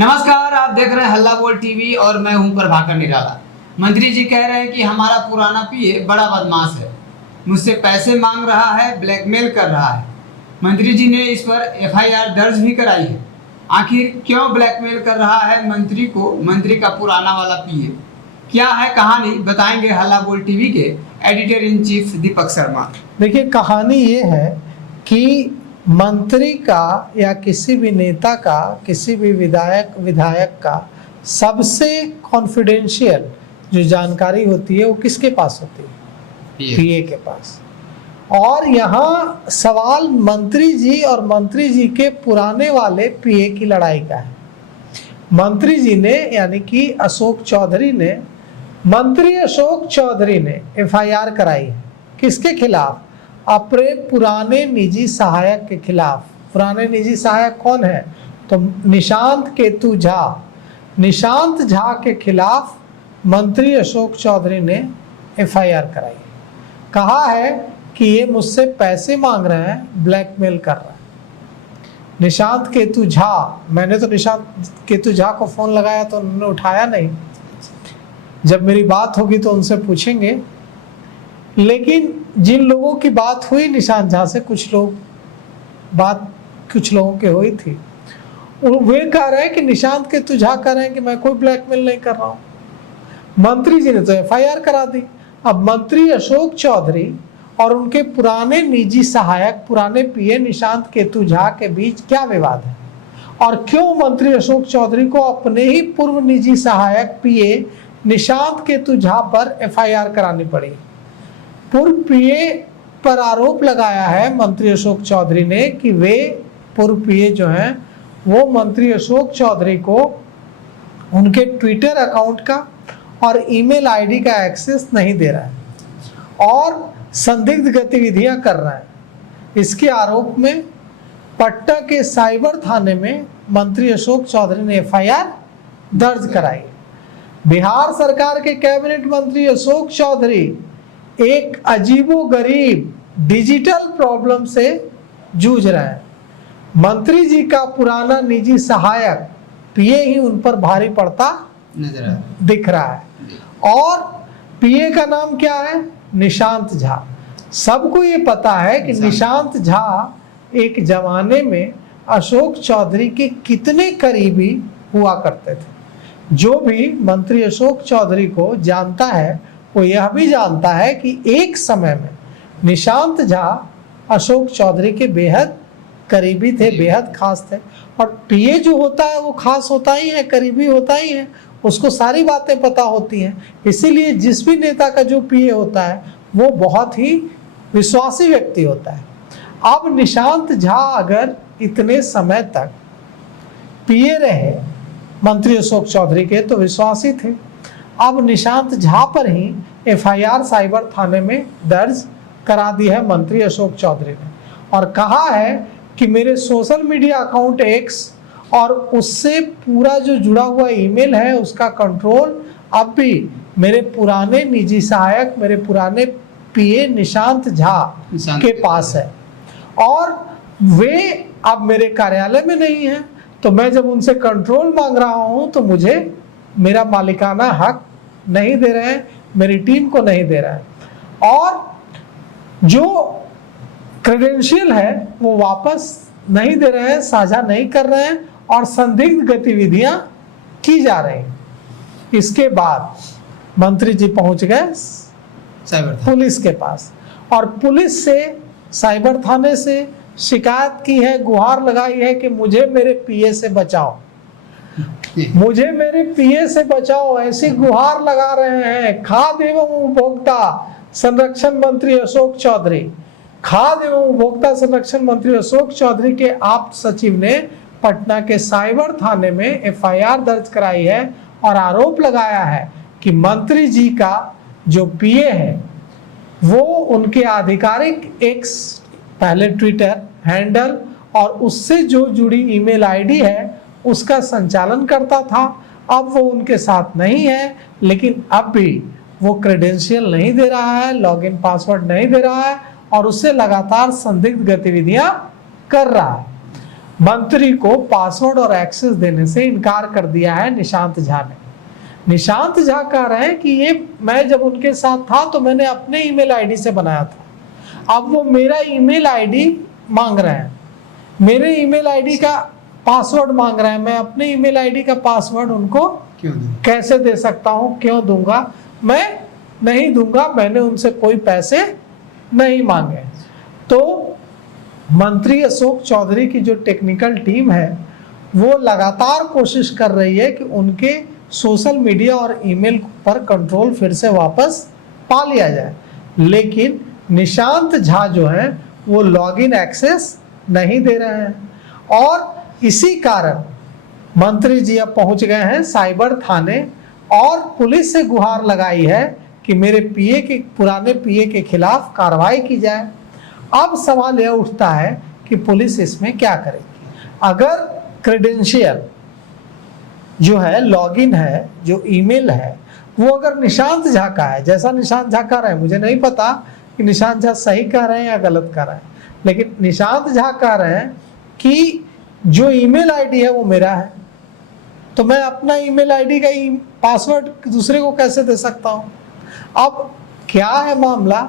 नमस्कार, आप देख रहे हैं हल्ला बोल टीवी और मैं हूं प्रभाकर निराला। मंत्री जी कह रहे हैं कि हमारा पुराना पीए बड़ा बदमाश है, मुझसे पैसे मांग रहा है, ब्लैकमेल कर रहा है। मंत्री जी ने इस पर एफआईआर दर्ज भी कराई है। आखिर क्यों ब्लैकमेल कर रहा है मंत्री को मंत्री का पुराना वाला पीए? क्या है कहानी, बताएंगे हल्ला बोल टीवी के editor in chief Deepak Sharma. देखिए, कहानी ये है कि मंत्री का या किसी भी नेता का, किसी भी विधायक का सबसे कॉन्फिडेंशियल जो जानकारी होती है वो किसके पास होती है? पीए के पास। और यहाँ सवाल मंत्री जी और मंत्री जी के पुराने वाले पीए की लड़ाई का है। मंत्री जी ने यानी कि मंत्री अशोक चौधरी ने एफआईआर कराई है। किसके खिलाफ? अपने पुराने निजी सहायक के खिलाफ। पुराने निजी सहायक कौन है? तो निशांत केतु झा। निशांत झा के खिलाफ मंत्री अशोक चौधरी ने एफआईआर कराई। कहा है कि ये मुझसे पैसे मांग रहे हैं, ब्लैकमेल कर रहा है। निशांत केतु झा, मैंने तो निशांत केतु झा को फोन लगाया तो उन्होंने उठाया नहीं। जब मेरी बात होगी तो उनसे पूछेंगे। लेकिन जिन लोगों की बात हुई निशांत झा से, कुछ लोगों की हुई थी, वे कह रहे हैं कि निशांत केतु झा कह रहे हैं कि मैं कोई ब्लैकमेल नहीं कर रहा हूं। मंत्री जी ने तो एफआईआर करा दी। अब मंत्री अशोक चौधरी और उनके पुराने निजी सहायक, पुराने पीए निशांत केतु झा के बीच क्या विवाद है? और क्यों मंत्री अशोक चौधरी को अपने ही पूर्व निजी सहायक पीए निशांत केतु झा पर एफआईआर करानी पड़ी? पूर्व पीए पर आरोप लगाया है मंत्री अशोक चौधरी ने कि वे पूर्व पीए जो हैं वो मंत्री अशोक चौधरी को उनके ट्विटर अकाउंट का और ईमेल आईडी का एक्सेस नहीं दे रहा है और संदिग्ध गतिविधियां कर रहा है। इसके आरोप में पटना के साइबर थाने में मंत्री अशोक चौधरी ने एफआईआर दर्ज कराई। बिहार सरकार के कैबिनेट मंत्री अशोक चौधरी एक अजीबोगरीब डिजिटल प्रॉब्लम से जूझ रहे हैं। मंत्री जी का पुराना निजी सहायक पीए ही उन पर भारी पड़ता दिख रहा है। और पीए का नाम क्या है? निशांत झा। सबको ये पता है कि निशांत झा एक जमाने में अशोक चौधरी के कितने करीबी हुआ करते थे। जो भी मंत्री अशोक चौधरी को जानता है वो यह भी जानता है कि एक समय में निशांत झा अशोक चौधरी के बेहद करीबी थे, बेहद खास थे। और पीए जो होता है वो खास होता ही है, करीबी होता ही है, उसको सारी बातें पता होती हैं। इसीलिए जिस भी नेता का जो पीए होता है वो बहुत ही विश्वासी व्यक्ति होता है। अब निशांत झा अगर इतने समय तक पीए रहे मंत्री अशोक चौधरी के तो विश्वासी थे। अब निशांत झा पर ही एफआईआर साइबर थाने में दर्ज करा दी है मंत्री अशोक चौधरी ने और कहा है कि मेरे सोशल मीडिया अकाउंट एक्स और उससे पूरा जो जुड़ा हुआ ईमेल है उसका कंट्रोल अब भी मेरे पुराने निजी सहायक, मेरे पुराने पीए निशांत झा के पास है और वे अब मेरे कार्यालय में नहीं है। तो मैं जब उनसे कंट्रोल मांग रहा हूं तो मुझे मेरा मालिकाना हक नहीं दे रहे हैं, मेरी टीम को नहीं दे रहा है और जो क्रेडेंशियल है वो वापस नहीं दे रहे हैं, साझा नहीं कर रहे हैं और संदिग्ध गतिविधियां की जा रही हैं। इसके बाद मंत्री जी पहुंच गए पुलिस के पास और पुलिस से, साइबर थाने से शिकायत की है, गुहार लगाई है कि मुझे मेरे पीए से बचाओ, मुझे मेरे पीए से बचाओ, ऐसी गुहार लगा रहे हैं खाद्य एवं उपभोक्ता संरक्षण मंत्री अशोक चौधरी। खाद्य एवं उपभोक्ता संरक्षण मंत्री अशोक चौधरी के आप्त सचिव ने पटना के साइबर थाने में एफआईआर दर्ज कराई है और आरोप लगाया है कि मंत्री जी का जो पीए है वो उनके आधिकारिक एक्स, पहले ट्विटर हैंडल और उससे जो जुड़ी ईमेल आईडी है उसका संचालन करता था। अब वो उनके साथ नहीं है, लेकिन अब भी वो क्रेडेंशियल नहीं दे रहा है, लॉगिन पासवर्ड नहीं दे रहा है और उससे लगातार संदिग्ध गतिविधियां कर रहा है। मंत्री को पासवर्ड और एक्सेस देने से इनकार कर दिया है निशांत झा ने। निशांत झा कह रहे हैं कि ये मैं जब उनके साथ था तो मैंने अपने ईमेल आईडी से बनाया था, अब वो मेरा ईमेल आईडी मांग रहे हैं, मेरे ईमेल आईडी का पासवर्ड मांग रहे हैं, मैं अपने ईमेल आईडी का पासवर्ड उनको क्यों दूं? कैसे दे सकता हूं, क्यों दूंगा? मैं नहीं दूंगा, मैंने उनसे कोई पैसे नहीं मांगे। तो मंत्री अशोक चौधरी की जो टेक्निकल टीम है वो लगातार कोशिश कर रही है कि उनके सोशल मीडिया और ईमेल पर कंट्रोल फिर से वापस पा लिया जाए, लेकिन निशांत झा जो है वो लॉगिन एक्सेस नहीं दे रहे हैं। और इसी कारण मंत्री जी अब पहुंच गए हैं साइबर थाने और पुलिस से गुहार लगाई है कि मेरे पुराने पीए के खिलाफ कार्रवाई की जाए। अब सवाल यह उठता है कि पुलिस इसमें क्या करेगी। अगर क्रेडेंशियल जो है, लॉगिन है, जो ईमेल है, वो अगर निशांत झा का है, जैसा निशांत झा कह रहे हैं, मुझे नहीं पता कि निशांत झा सही कह रहे हैं या गलत कह रहे हैं, लेकिन निशांत झा कह रहे हैं कि जो ईमेल आईडी है वो मेरा है, तो मैं अपना ईमेल आईडी का पासवर्ड दूसरे को कैसे दे सकता हूँ? अब क्या है मामला,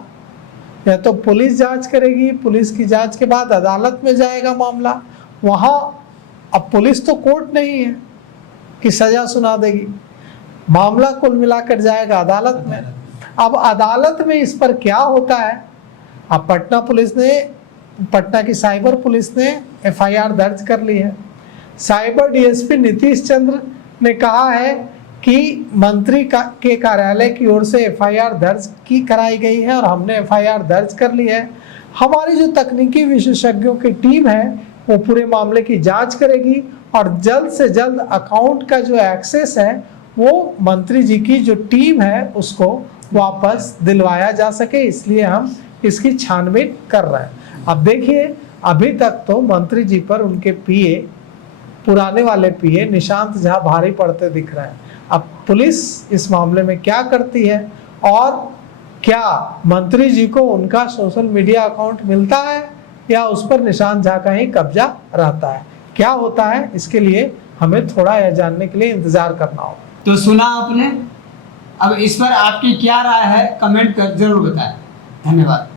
या तो पुलिस जांच करेगी, पुलिस की जांच के बाद अदालत में जाएगा मामला, वहाँ अब पुलिस तो कोर्ट नहीं है कि सजा सुना देगी, मामला कुल मिलाकर जाएगा अदालत में। अब अदालत में इस पर क्या होता है, अब पटना की साइबर पुलिस ने एफआईआर दर्ज कर ली है। साइबर डीएसपी नीतीश चंद्र ने कहा है कि मंत्री के कार्यालय की ओर से एफआईआर दर्ज कराई गई है और हमने एफआईआर दर्ज कर ली है। हमारी जो तकनीकी विशेषज्ञों की टीम है वो पूरे मामले की जांच करेगी और जल्द से जल्द अकाउंट का जो एक्सेस है वो मंत्री जी की जो टीम है उसको वापस दिलवाया जा सके, इसलिए हम इसकी छानबीन कर रहे हैं। अब देखिए, अभी तक तो मंत्री जी पर उनके पीए, पुराने वाले पीए निशांत झा भारी पड़ते दिख रहे हैं। अब पुलिस इस मामले में क्या करती है और क्या मंत्री जी को उनका सोशल मीडिया अकाउंट मिलता है या उस पर निशांत झा का ही कब्जा रहता है, क्या होता है, इसके लिए हमें थोड़ा यह जानने के लिए इंतजार करना होगा। तो सुना आपने, अब इस पर आपकी क्या राय है कमेंट कर जरूर बताएं। धन्यवाद।